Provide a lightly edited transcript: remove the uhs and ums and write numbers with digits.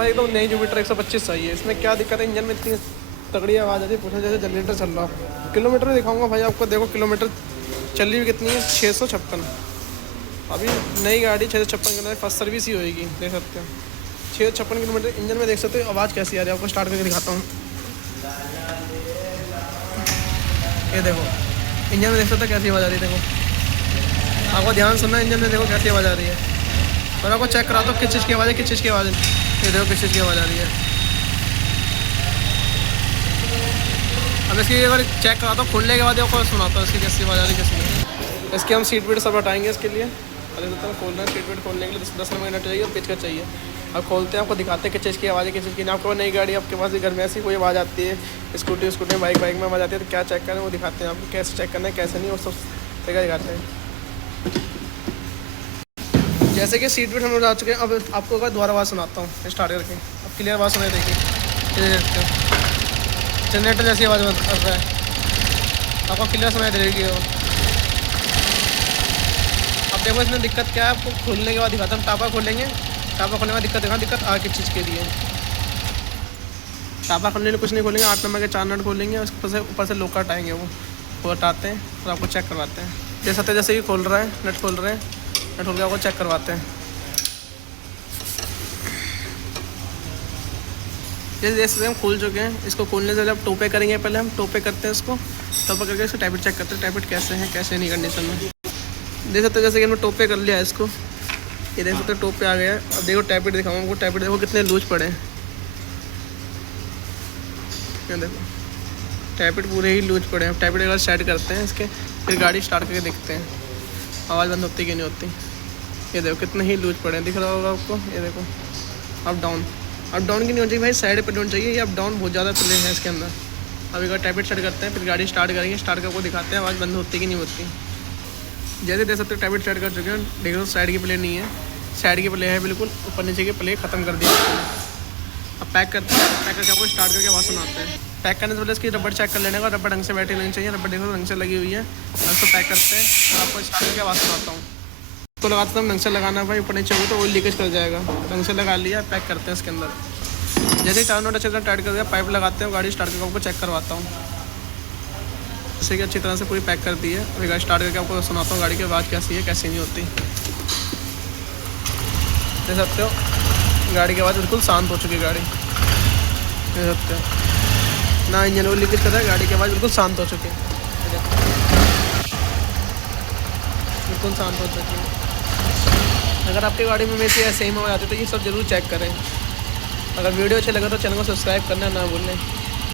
भाई एकदम नई जुपिटर 125 सही है। इसमें क्या दिक्कत है, इंजन में इतनी तगड़ी आवाज़ आती है, पूछो जैसे जनरेटर चल रहा हो। किलोमीटर दिखाऊंगा भाई आपको, देखो किलोमीटर चली हुई कितनी है, 656। अभी नई गाड़ी 656 किलोमीटर, फर्स्ट सर्विस ही होएगी, देख सकते हो 656 किलोमीटर। इंजन में देख सकते हो आवाज़ कैसी आ रही है, आपको स्टार्ट करके दिखाता हूँ। ये देखो इंजन में देख सकते हो कैसी आवाज़ आ रही है, देखो आपको ध्यान सुनना, इंजन में देखो कैसी आवाज़ आ रही है। और आपको चेक कराता हूँ किस चीज़ की आवाज़ है, किस चीज़ की आवाज़ है। ये देखो किस चीज़ की आवाज़ आ रही है। अब इसकी एक बार चेक कराता हूँ, खुलने के बाद आपको सुनाता हूँ इसकी कैसी आवाज़ आ रही है, कैसी। इसकी हम सीट बेल्ट सब हटाएंगे इसके लिए। अरे खोल रहे हैं, सीट बेल्ट खोलने के लिए 10 मिनट चाहिए और पेचकस चाहिए। अब खोलते हैं, आपको दिखाते हैं किस चीज़ की आवाज़ है, किस चीज़ की नहीं। आपको नई गाड़ी आपके पास घर में ऐसी कोई आवाज़ आती है, स्कूटी में बाइक में आवाज़ आती है, तो क्या चेक करें वो दिखाते हैं आपको, कैसे चेक करना है कैसे नहीं, और सब तरीका दिखाते हैं। जैसे कि सीट बेल्ट हम लोग आ चुके हैं, अब आपको एक बार दोबारा आवाज़ सुनाता हूँ स्टार्ट करके। अब क्लियर आवाज़ सुनाई देखिए, जनरेटर जैसी आवाज़ कर रहा है, आपको क्लियर सुनाई देगी वो। अब देखो इसमें दिक्कत क्या है, आपको खोलने के बाद दिखाता हूँ। टापा खोलेंगे, टापा खोलने के बाद दिक्कत आगे किस चीज़ के लिए। टापा खोलने के लिए कुछ नहीं खोलेंगे, 8 नंबर के 4 नट खोलेंगे, उसके ऊपर से लोक हटाएंगे, वो हटाते हैं और आपको चेक करवाते हैं। जैसे ही खोल रहा है, नट खोल रहे हैं, नट खोल के आपको चेक करवाते हैं। जैसे हम खोल चुके हैं, इसको खोलने से जब टोपे करेंगे, पहले हम टोपे करते हैं इसको, टोपे करके इसको टाइपिट चेक करते हैं, टाइपिट कैसे है कैसे नहीं कंडीशन में। देख सकते हो जैसे कि हमने टोपे कर लिया है इसको, ये देख सकते हो टोपे आ गया है। अब देखो टाइपिट दिखाऊंगा आपको, टाइपिट देखो कितने लूज पड़े हैं, ये देखो टाइपिट पूरे ही लूज पड़े हैं। टाइपिट एक बार सेट करते हैं इसके, फिर गाड़ी स्टार्ट करके देखते हैं आवाज़ बंद होती कि नहीं होती। ये देखो कितने ही लूज पड़े हैं, दिख रहा होगा आपको। ये देखो अप डाउन की नहीं होनी चाहिए भाई, साइड पर होनी चाहिए। ये अप डाउन बहुत ज़्यादा प्ले है इसके अंदर। अब एक बार टाइपिट सेट करते हैं, फिर गाड़ी स्टार्ट करेंगे, स्टार्ट करके दिखाते हैं आवाज़ बंद होती कि नहीं होती। जैसे देख सकते हो टाइपिट सेट कर चुके हैं, देख लो साइड की प्ले नहीं है, साइड की प्ले है बिल्कुल, ऊपर नीचे की प्ले ख़त्म कर दिया। अब पैक करते हैं, पैक करके आपको स्टार्ट करके आवाज़ सुनाते हैं। पैक करने से पहले इसकी रबड़ चेक कर लेने का, रबड़ ढंग से बैठी नहीं चाहिए, रबड़ देखो ढंग से लगी हुई है। उसको पैक करते हैं और आपको स्टार्ट करके आवाज़ सुनाता हूँ। तो लगाते हैं ढंग से लगाना भाई, ऊपर नीचे हो तो ऑयल लीकेज कर जाएगा। ढंग से लगा लिया, पैक करते हैं इसके अंदर। जैसे ही 4 नोट अच्छी तरह टाइट कर दिया, पाइप लगाते हैं, गाड़ी स्टार्ट करके आपको चेक करवाता हूँ। जैसे कि अच्छी तरह से पूरी पैक कर दी है। अभी गाड़ी स्टार्ट करके आपको सुनाता हूँ गाड़ी की आवाज़ कैसी है कैसी नहीं होती। देख सकते हो गाड़ी की आवाज़ बिल्कुल शांत हो चुकी है, गाड़ी देख सकते हो ना, इंजन ऑयल लीकेज कर रहा है, गाड़ी की आवाज़ बिल्कुल शांत हो चुकी है, बिल्कुल शांत हो चुकी है। अगर आपकी गाड़ी में से ऐसे ही आवाज़ आती है तो ये सब जरूर चेक करें। अगर वीडियो अच्छा लगा तो चैनल को सब्सक्राइब करना ना भूलें।